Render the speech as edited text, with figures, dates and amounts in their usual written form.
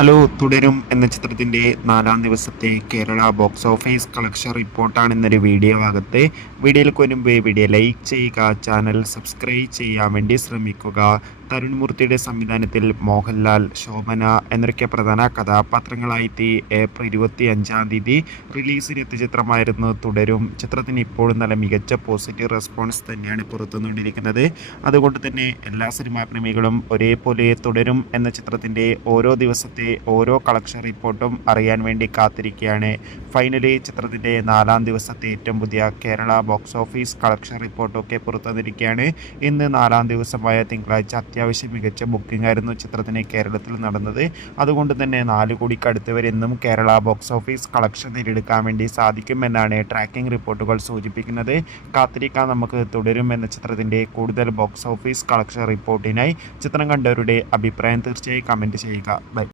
Hello, തുടരും എന്ന ചിത്രത്തിൻ്റെ 4-ാം ദിവസത്തെ കേരള ബോക്സ് ഓഫീസ് കളക്ഷൻ റിപ്പോർട്ടാണ് ഇന്നൊരു വീഡിയോ ഭാഗത്ത്. വീഡിയോയിൽ മുൻപ് വീഡിയോ ലൈക്ക് ചെയ്യുക, ചാനൽ സബ്സ്ക്രൈബ് ചെയ്യാൻ വേണ്ടി ശ്രമിക്കുക. തരുൺ മൂർത്തിയുടെ സംവിധാനത്തിൽ മോഹൻലാൽ, ശോഭന എന്നൊക്കെ പ്രധാന കഥാപാത്രങ്ങളായിട്ട് ഏപ്രിൽ 25-ാം തീയതി റിലീസിനെത്തിയ ചിത്രമായിരുന്നു തുടരും. ചിത്രത്തിന് ഇപ്പോഴും നല്ല മികച്ച പോസിറ്റീവ് റെസ്പോൺസ് തന്നെയാണ് പുറത്തുനിന്നുകൊണ്ടിരിക്കുന്നത്. അതുകൊണ്ട് തന്നെ എല്ലാ സിനിമാ പ്രേമികളും ഒരേപോലെ തുടരും എന്ന ചിത്രത്തിൻ്റെ ഓരോ ദിവസത്തെ ഓരോ കളക്ഷൻ റിപ്പോർട്ടും അറിയാൻ വേണ്ടി കാത്തിരിക്കുകയാണ്. ഫൈനലി ചിത്രത്തിൻ്റെ 4-ാം ദിവസത്തെ ഏറ്റവും പുതിയ കേരള ബോക്സ് ഓഫീസ് കളക്ഷൻ റിപ്പോർട്ടൊക്കെ പുറത്തുവന്നിരിക്കുകയാണ്. ഇന്ന് 4-ാം ദിവസമായ തിങ്കളാഴ്ച അത്യാവശ്യം മികച്ച ബുക്കിംഗ് ആയിരുന്നു ചിത്രത്തിന് കേരളത്തിൽ നടന്നത്. അതുകൊണ്ട് തന്നെ 4 കോടിക്ക് അടുത്ത് വരെ ഇന്നും കേരള ബോക്സ് ഓഫീസ് കളക്ഷൻ നേടിയെടുക്കാൻ വേണ്ടി സാധിക്കുമെന്നാണ് ട്രാക്കിംഗ് റിപ്പോർട്ടുകൾ സൂചിപ്പിക്കുന്നത്. കാത്തിരിക്കാൻ നമുക്ക് തുടരും എന്ന ചിത്രത്തിൻ്റെ കൂടുതൽ ബോക്സ് ഓഫീസ് കളക്ഷൻ റിപ്പോർട്ടിനായി. ചിത്രം കണ്ടവരുടെ അഭിപ്രായം തീർച്ചയായും കമൻറ്റ് ചെയ്യുക. ബൈ.